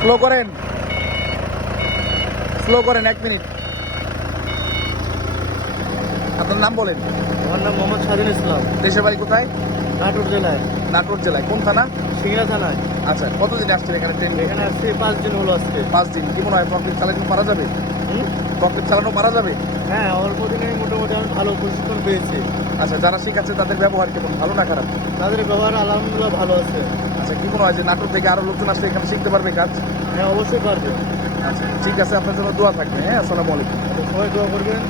Slow করেন। Slow করেন এক মিনিট। আপনার নাম বলেন। আমার নাম মোহাম্মদ স্বাধীন ইসলাম। দেশের বাড়ি কোথায়? নাটোর জেলায়। নাটোর জেলায়। কোন থানা? সিংড়া থানায়। আচ্ছা কতদিন আসছেন এখানে ট্রেন এখানে আসছি পাঁচ দিন হলো আজকে। পাঁচ দিন। কি মনে হয় প্রফিট চালানো পারা যাবে? প্রফিট চালানো পারা যাবে? হ্যাঁ অল্প দিনে ভালো প্রশিক্ষণ পেয়েছে। আচ্ছা যারা শিখাচ্ছে তাদের ব্যবহার কেমন? ভালো না খারাপ? তাদের ব্যবহার আলহামদুলিল্লাহ ভালো আছে। আচ্ছা কি মনে হয় যে নাটক থেকে আরও লোকজন আসলে এখানে শিখতে পারবে কাজ? হ্যাঁ অবশ্যই পারবে। আচ্ছা ঠিক আছে আপনার জন্য দোয়া থাকবে। হ্যাঁ আসসালামু আলাইকুম। সবাই দোয়া করবেন।